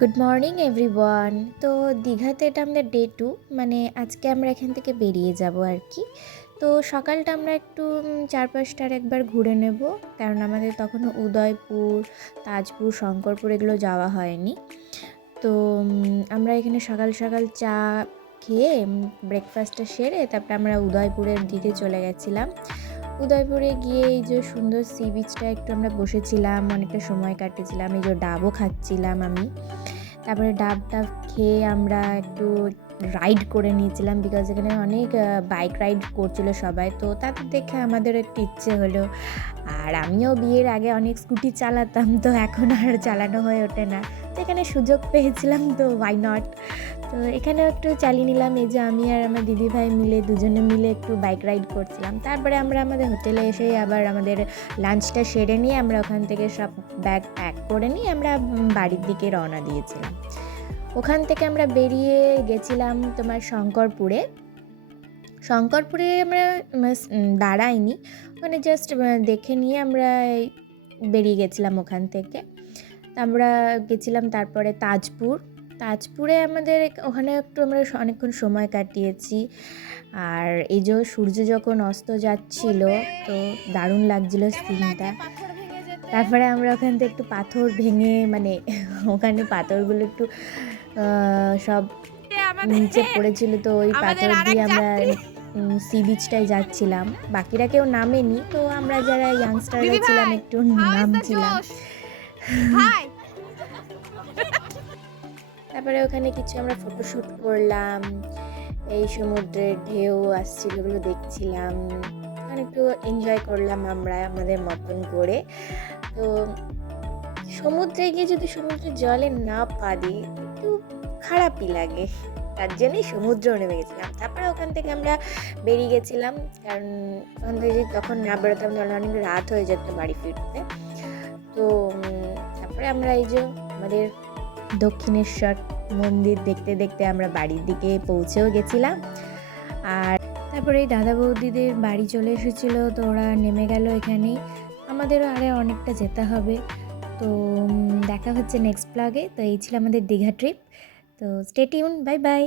Good morning everyone. তো দীঘাতে এটা আমাদের ডে 2, মানে আজকে আমরা এখান থেকে বেরিয়ে যাব আর কি। তো সকালটা আমরা একটু চারপাশটার একবার ঘুরে নেব, কারণ আমাদের তখনও উদয়পুর, তাজপুর, শঙ্করপুর এগুলো যাওয়া হয়নি। তো আমরা এখানে সকাল সকাল চা খেয়ে ব্রেকফাস্টটা সেরে তারপরে আমরা উদয়পুরের দিকে চলে গেছিলাম। উদয়পুরে গিয়ে এই যে সুন্দর সি বিচটা একটু আমরা বসেছিলাম, অনেকটা সময় কাটিয়েছিলাম, এই যে ডাবও খাচ্ছিলাম আমি। তারপরে ডাব টাব খেয়ে আমরা একটু রাইড করে নিয়েছিলাম, বিকজ এখানে অনেক বাইক রাইড করছিল সবাই, তো তাদের দেখে আমাদেরও একটু ইচ্ছে হলো। আর আমিও বিয়ের আগে অনেক স্কুটি চালাতাম, তো এখন আর চালানো হয়ে ওঠে না, তো এখানে সুযোগ পেয়েছিলাম, তো ওয়াই নট। তো এখানেও একটু চালিয়ে নিলাম, এই যে আমি আর আমার দিদিভাই মিলে দুজনে মিলে একটু বাইক রাইড করছিলাম। তারপরে আমরা আমাদের হোটেলে এসে আবার আমাদের লাঞ্চটা সেরে নিয়ে আমরা ওখান থেকে সব ব্যাগ প্যাক করে নিয়ে আমরা বাড়ির দিকে রওনা দিয়েছিলাম। ওখান থেকে আমরা বেরিয়ে গেছিলাম তোমার শঙ্করপুরে। শঙ্করপুরে আমরা দাঁড়াইনি, ওখানে জাস্ট দেখে নিয়ে আমরা বেরিয়ে গেছিলাম ওখান থেকে। আমরা গেছিলাম তারপরে তাজপুর। তাজপুরে আমাদের ওখানে একটু আমরা অনেকক্ষণ সময় কাটিয়েছি। আর এই যে সূর্য যখন অস্ত যাচ্ছিল, তো দারুণ লাগছিল সিনটা। তারপরে আমরা ওখান থেকে একটু পাথর ভেঙে, মানে ওখানে পাথরগুলো একটু সব নিচে পড়েছিল, তো ওই পাথর দিয়ে আমরা সি বিচটায় যাচ্ছিলাম। বাকিরা কেউ নামেনি, তো আমরা যারা ইয়াংস্টাররা ছিলাম একটু নামছিলাম। তারপরে ওখানে কিছু আমরা ফটোশ্যুট করলাম, এই সমুদ্রের ঢেউ আসছিল ওগুলো দেখছিলাম, ওখানে একটু এনজয় করলাম আমরা আমাদের মতন করে। তো সমুদ্রে গিয়ে যদি সমুদ্রের জলে না পা দিই একটু খারাপই লাগে, তার জন্যই সমুদ্রেও নেমে গেছিলাম। তারপরে ওখান থেকে আমরা বেরিয়ে গেছিলাম, কারণ ওখান থেকে তখন না বেরোতাম তাহলে অনেক রাত হয়ে যেত বাড়ি ফিরতে। তো তারপরে আমরা এই যে আমাদের দক্ষিণেশ্বর মন্দির দেখতে দেখতে আমরা বাড়ির দিকে পৌঁছেও গেছিলাম। আর তারপরে এই দাদা বৌদিদের বাড়ি চলে এসেছিলো, তো ওরা নেমে গেল এখানেই, আমাদেরও আরে অনেকটা যেতে হবে। তো দেখা হচ্ছে নেক্সট ব্লগে। তো এই ছিল আমাদের দীঘা ট্রিপ। তো স্টে টিউন, বাই বাই।